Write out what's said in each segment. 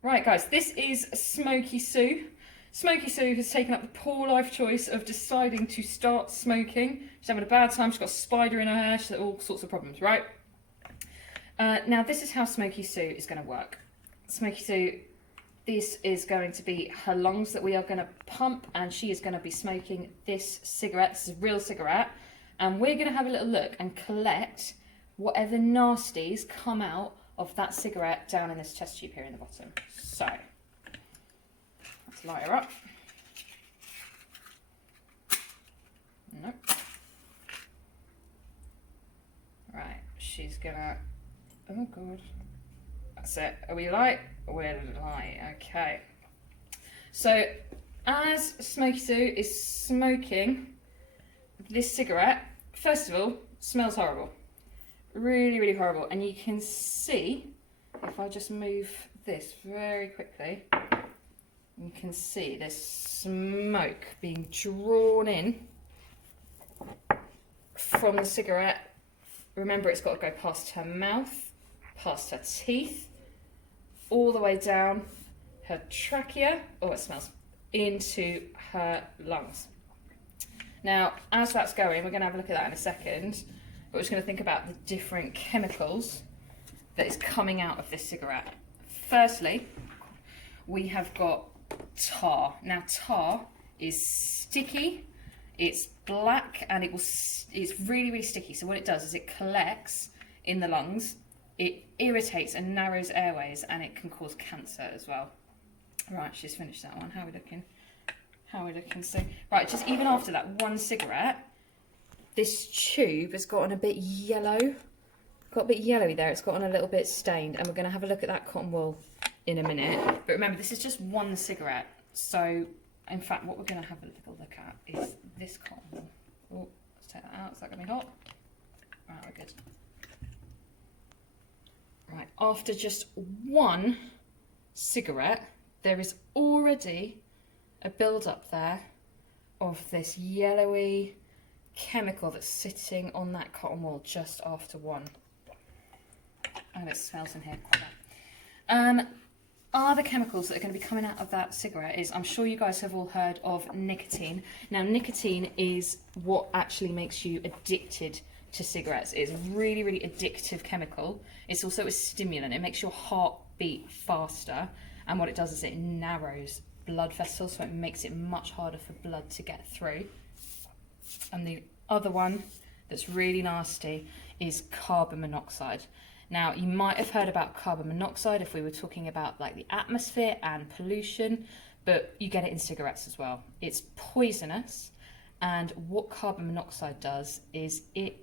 Right guys, this is Smoky Sue. Smoky Sue has taken up the poor life choice of deciding to start smoking. She's having a bad time, she's got a spider in her hair, she's got all sorts of problems, right? Now this is how Smoky Sue is going to work. Smoky Sue, this is going to be her lungs that we are going to pump, and she is going to be smoking this cigarette. This is a real cigarette, and we're going to have a little look and collect whatever nasties come out of that cigarette down in this test tube here in the bottom. So, let's light her up. Nope. Right, she's gonna, oh god. That's it. Are we light? We're light, okay. So, as Smoky Sue is smoking this cigarette, first of all, smells horrible. Really, really horrible. And you can see, if I just move this very quickly, you can see there's smoke being drawn in from the cigarette. Remember, it's got to go past her mouth, past her teeth, all the way down her trachea, oh it smells, into her lungs. Now, as that's going, we're going to have a look at that in a second. But we're just going to think about the different chemicals that is coming out of this cigarette. Firstly, we have got tar. Now, tar is sticky, it's black, and it's really, really sticky. So what it does is it collects in the lungs, it irritates and narrows airways, and it can cause cancer as well. Right, she's finished that one. How are we looking? How are we looking? So, right, just even after that one cigarette, this tube has gotten a bit yellow, got a bit yellowy there, it's gotten a little bit stained, and we're going to have a look at that cotton wool in a minute. But remember, this is just one cigarette, so in fact what we're going to have a little look at is this cotton wool. Oh, let's take that out, is that going to be hot? Right, we're good. Right, after just one cigarette, there is already a build-up there of this yellowy chemical that's sitting on that cotton wool just after one. And it smells in here quite bad. Other chemicals that are going to be coming out of that cigarette is, I'm sure you guys have all heard of nicotine. Now, nicotine is what actually makes you addicted to cigarettes. It's a really, really addictive chemical. It's also a stimulant. It makes your heart beat faster. And what it does is it narrows blood vessels, so it makes it much harder for blood to get through. And the other one that's really nasty is carbon monoxide. Now, you might have heard about carbon monoxide if we were talking about like the atmosphere and pollution, but you get it in cigarettes as well. It's poisonous, and what carbon monoxide does is it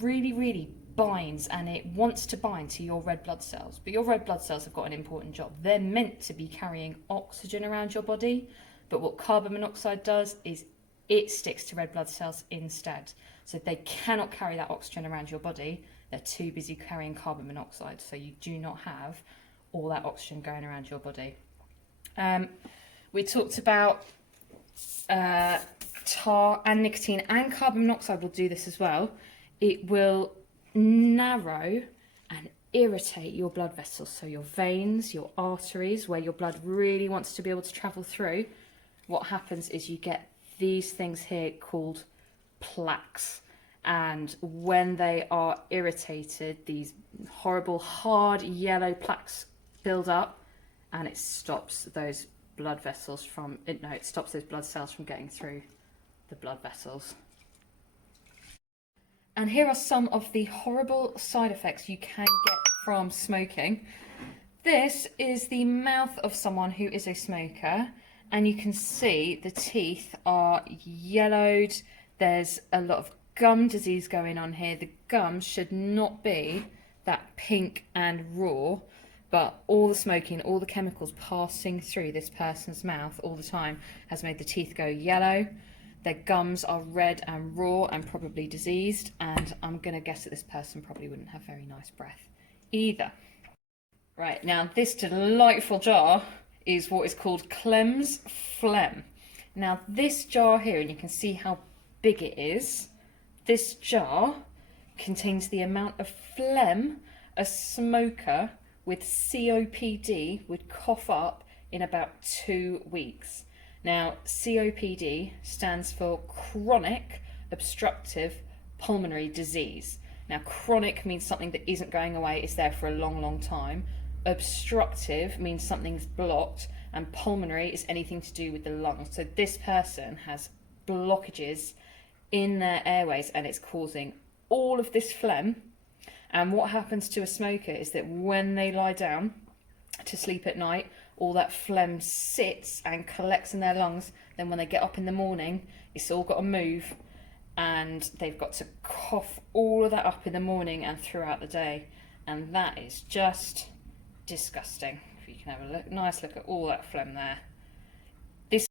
really, really binds, and it wants to bind to your red blood cells. But your red blood cells have got an important job. They're meant to be carrying oxygen around your body, but what carbon monoxide does is it sticks to red blood cells instead. So they cannot carry that oxygen around your body. They're too busy carrying carbon monoxide, so you do not have all that oxygen going around your body. We talked about tar and nicotine, and carbon monoxide will do this as well. It will narrow and irritate your blood vessels, so your veins, your arteries, where your blood really wants to be able to travel through. What happens is you get these things here called plaques, and when they are irritated, these horrible hard yellow plaques build up, and it stops those blood vessels from, it stops those blood cells from getting through the blood vessels. And here are some of the horrible side effects you can get from smoking. This is the mouth of someone who is a smoker, and you can see the teeth are yellowed. There's a lot of gum disease going on here. The gums should not be that pink and raw, but all the smoking, all the chemicals passing through this person's mouth all the time has made the teeth go yellow. Their gums are red and raw and probably diseased, and I'm going to guess that this person probably wouldn't have very nice breath either. Right, now this delightful jar is what is called Clem's Phlegm. Now this jar here, and you can see how big it is, this jar contains the amount of phlegm a smoker with COPD would cough up in about 2 weeks. Now, COPD stands for chronic obstructive pulmonary disease. Now, chronic means something that isn't going away, it's there for a long, long time. Obstructive means something's blocked, and pulmonary is anything to do with the lungs. So this person has blockages in their airways and it's causing all of this phlegm. And what happens to a smoker is that when they lie down to sleep at night, all that phlegm sits and collects in their lungs. Then when they get up in the morning, it's all got to move, and they've got to cough all of that up in the morning and throughout the day. And that is just disgusting. If you can have a look, nice look at all that phlegm there.